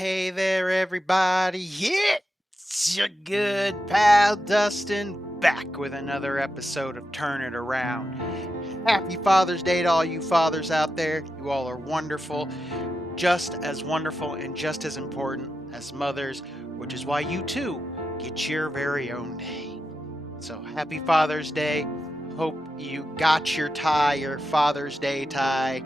Hey there, everybody. It's your good pal Dustin back with another episode of Turn It Around. Happy Father's Day to all you fathers out there. You all are wonderful, just as wonderful and just as important as mothers, which is why you too get your very own day. So happy Father's Day. Hope you got your tie, your Father's Day tie.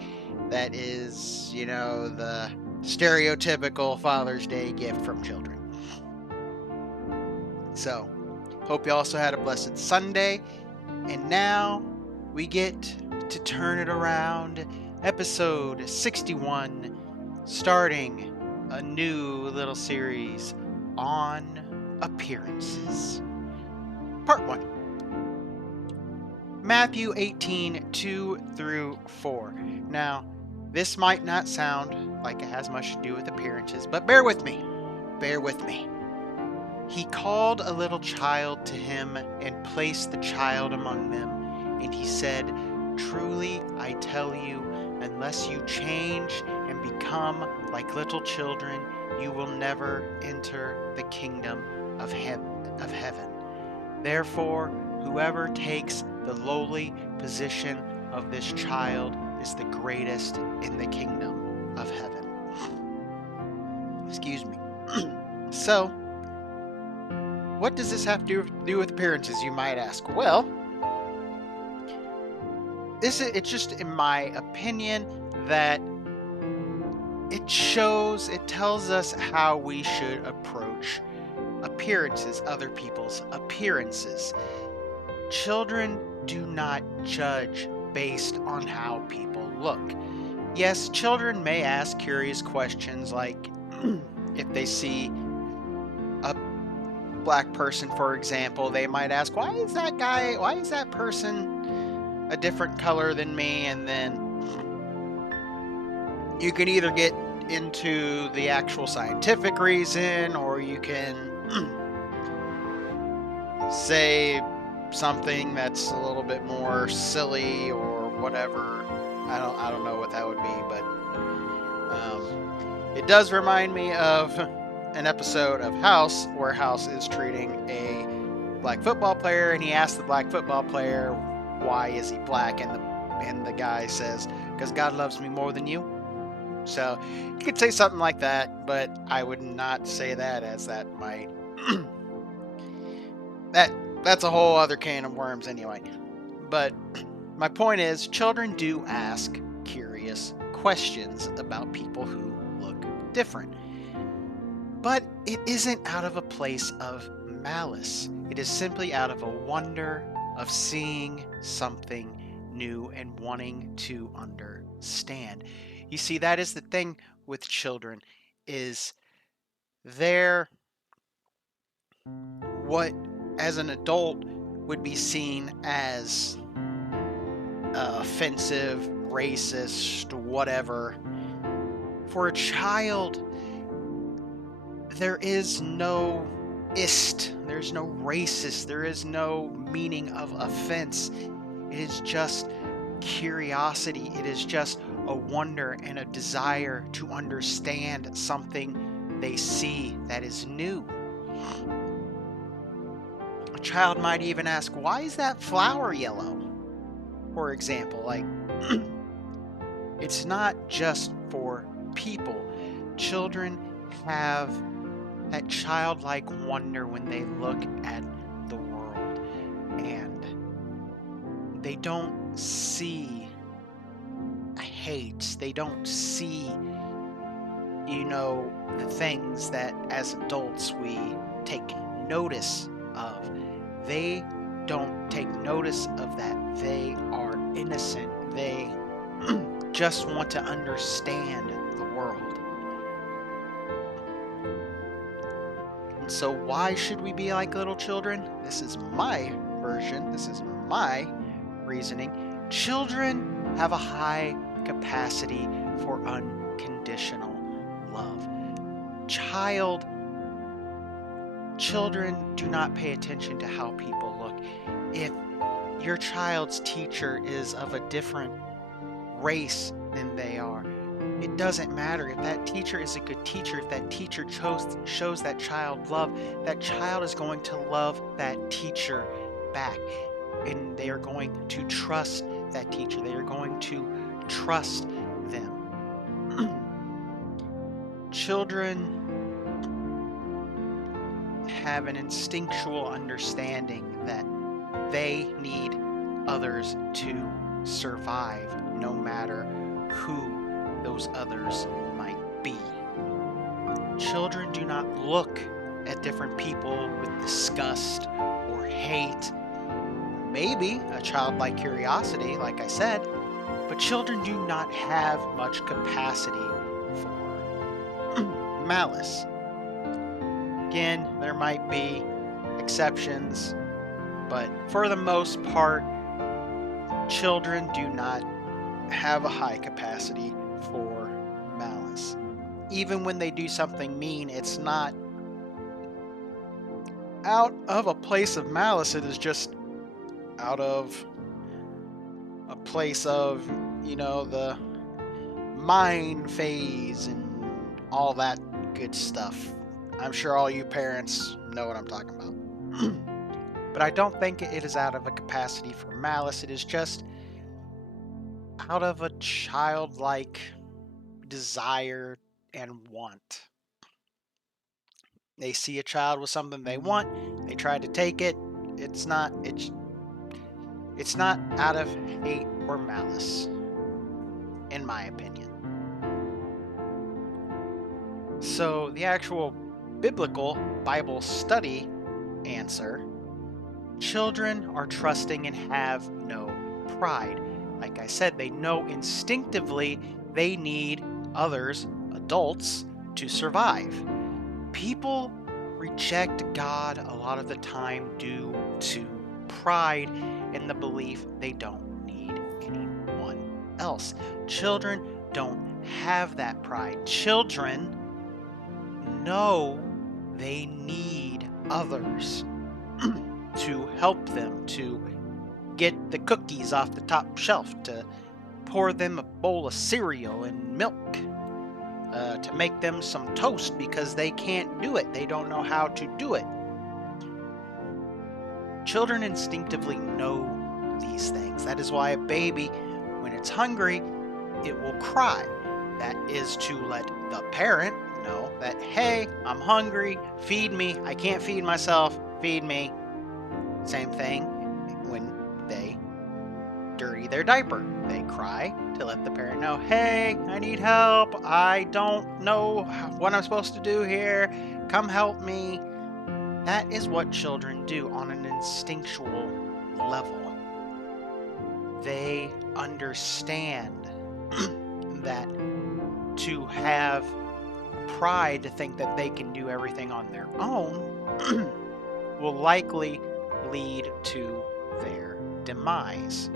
That is, the stereotypical Father's Day gift from children. So, hope you also had a blessed Sunday. And now we get to turn it around. Episode 61, starting a new little series on appearances. Part 1. Matthew 18, 2 through 4. Now, this might not sound like it has much to do with appearances, but bear with me. Bear with me. He called a little child to him and placed the child among them. And he said, "Truly I tell you, unless you change and become like little children, you will never enter the kingdom of heaven. Therefore, whoever takes the lowly position of this child is the greatest in the kingdom of heaven." Excuse me. So, what does this have to do with appearances, you might ask? Well, it's just in my opinion that it tells us how we should approach appearances, other people's appearances. Children do not judge based on how people look. Yes, children may ask curious questions like if they see a black person, for example, they might ask, why is that person a different color than me? And then you can either get into the actual scientific reason, or you can say something that's a little bit more silly or whatever. I don't know what that would be, but it does remind me of an episode of House where House is treating a black football player, and he asks the black football player, why is he black? And the guy says, because God loves me more than you. So you could say something like that, but I would not say that, as that might that's a whole other can of worms anyway. But my point is, children do ask curious questions about people who look different. But it isn't out of a place of malice. It is simply out of a wonder of seeing something new and wanting to understand. You see, that is the thing with children, is they're what as an adult would be seen as offensive, racist, whatever. For a child, there is no there's no racist, there is no meaning of offense. It is just curiosity. It is just a wonder and a desire to understand something they see that is new. A child might even ask, why is that flower yellow? For example, like, it's not just for people. Children have that childlike wonder when they look at the world, and they don't see hate. They don't see, the things that as adults we take notice of. They don't take notice of that. They are innocent. They just want to understand the world. And so why should we be like little children? This is my version. This is my reasoning. Children have a high capacity for unconditional love. Children do not pay attention to how people look. If your child's teacher is of a different race than they are, It doesn't matter if that teacher is a good teacher, if that teacher shows that child love, that child is going to love that teacher back. And they are going to trust that teacher. They are going to trust them. Children have an instinctual understanding that they need others to survive, no matter who those others might be. Children do not look at different people with disgust or hate. Maybe a childlike curiosity, like I said, but children do not have much capacity for malice. Again, there might be exceptions, but for the most part, children do not have a high capacity for malice. Even when they do something mean, it's not out of a place of malice, it is just out of a place of, the mind phase and all that good stuff. I'm sure all you parents know what I'm talking about. But I don't think it is out of a capacity for malice. It is just out of a childlike desire and want. They see a child with something they want, they try to take it. It's not out of hate or malice, in my opinion. So the actual biblical Bible study answer: children are trusting and have no pride. Like I said, they know instinctively they need others, adults, to survive. People reject God a lot of the time due to pride and the belief they don't need anyone else. Children don't have that pride. Children know they need others to help them, to get the cookies off the top shelf, to pour them a bowl of cereal and milk, to make them some toast because they can't do it. They don't know how to do it. Children instinctively know these things. That is why a baby, when it's hungry, it will cry. That is to let the parent know that, hey, I'm hungry, feed me, I can't feed myself, feed me. Same thing when they dirty their diaper. They cry to let the parent know, hey, I need help, I don't know what I'm supposed to do here, come help me. That is what children do on an instinctual level. They understand that to have pride, to think that they can do everything on their own, will likely lead to their demise.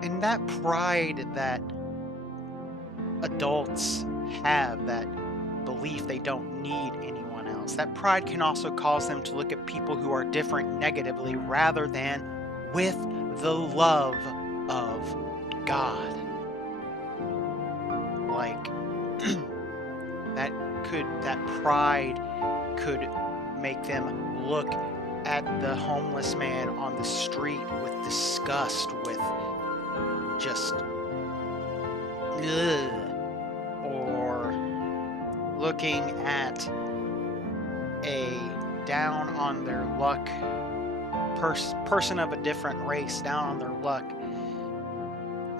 And that pride that adults have, that belief they don't need anyone else, that pride can also cause them to look at people who are different negatively rather than with the love of God. Like, that pride could make them look at the homeless man on the street with disgust, with just ugh, or looking at a down on their luck person of a different race down on their luck,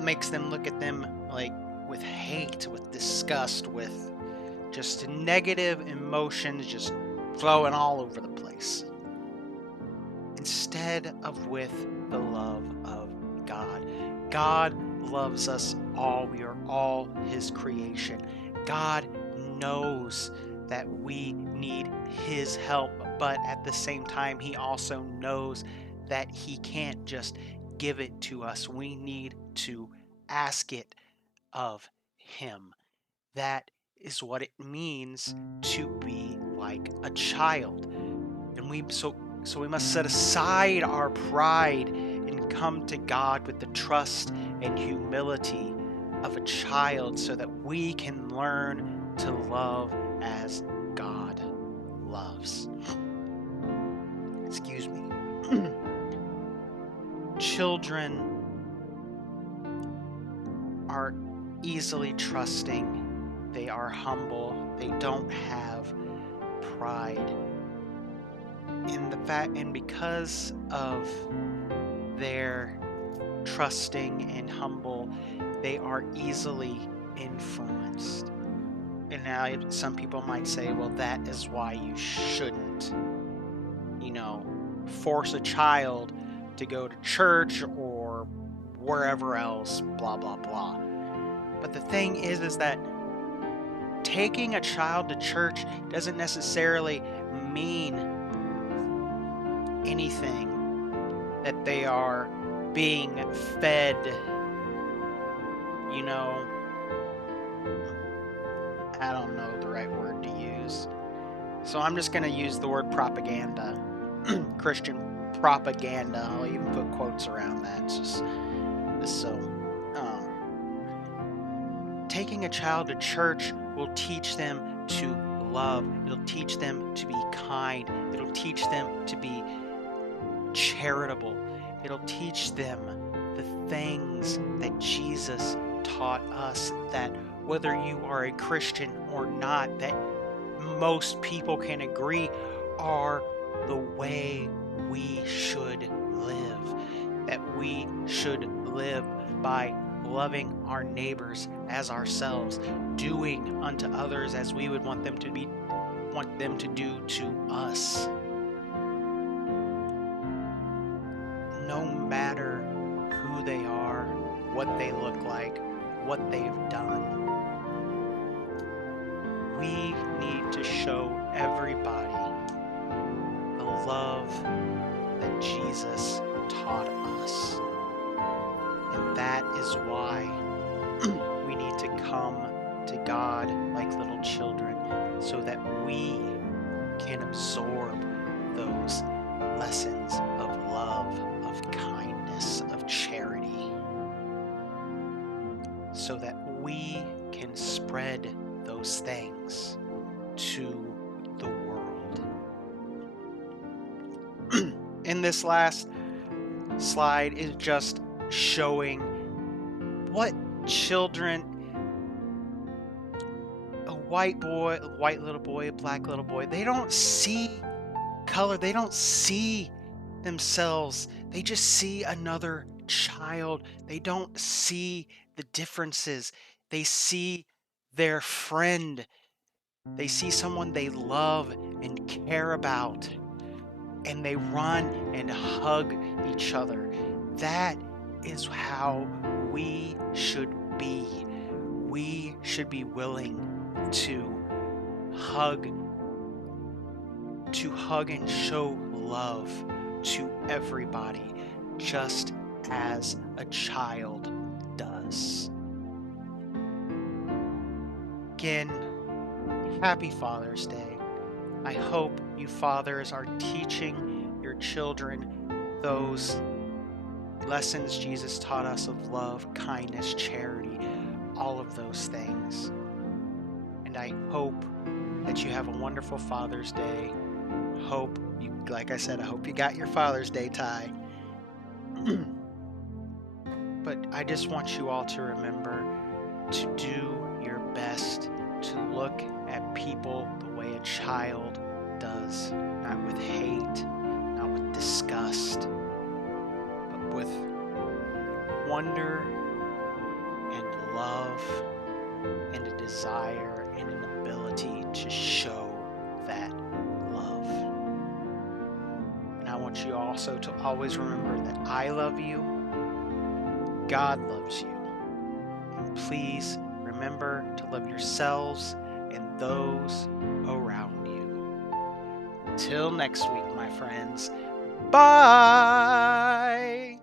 makes them look at them like with hate, with disgust, with just negative emotions just flowing all over the place, instead of with the love of God. God loves us all. We are all His creation. God knows that we need His help, but at the same time, He also knows that He can't just give it to us. We need to ask it of Him. That is what it means to be like a child. And we must set aside our pride and come to God with the trust and humility of a child so that we can learn to love as God loves. Excuse me. Children are easily trusting. They are humble. They don't have pride. And because of their trusting and humble, they are easily influenced. And now some people might say, well, that is why you shouldn't, force a child to go to church or wherever else, blah, blah, blah. But the thing is that taking a child to church doesn't necessarily mean anything, that they are being fed, I don't know the right word to use. So I'm just going to use the word propaganda. Christian propaganda. I'll even put quotes around that. It's just so. Taking a child to church will teach them to love. It'll teach them to be kind. It'll teach them to be charitable. It'll teach them the things that Jesus taught us, that whether you are a Christian or not, that most people can agree are the way we should live. That we should live by loving our neighbors as ourselves, doing unto others as we would want them to do to us. No matter who they are, what they look like, what they've done, we need to show everybody the love that Jesus taught us. And that is why we need to come to God like little children, so that we can absorb those lessons of love, of kindness, of charity, so that we can spread those things to the world. In this last slide is just showing what children, a white little boy, a black little boy, they don't see color, they don't see themselves, they just see another child. They don't see the differences. They see their friend. They see someone they love and care about, and they run and hug each other. That is how we should be. We should be willing to hug and show love to everybody, just as a child does. Again, happy Father's Day. I hope you fathers are teaching your children those lessons Jesus taught us of love, kindness, charity, all of those things. And I hope that you have a wonderful Father's Day. Like I said, I hope you got your Father's Day tie. But I just want you all to remember to do your best to look at people the way a child does, not with hate, not with disgust, but with wonder and love and a desire and an ability to show that love. And I want you also to always remember that I love you, God loves you, and please remember to love yourselves and those around you. Till next week, my friends. Bye!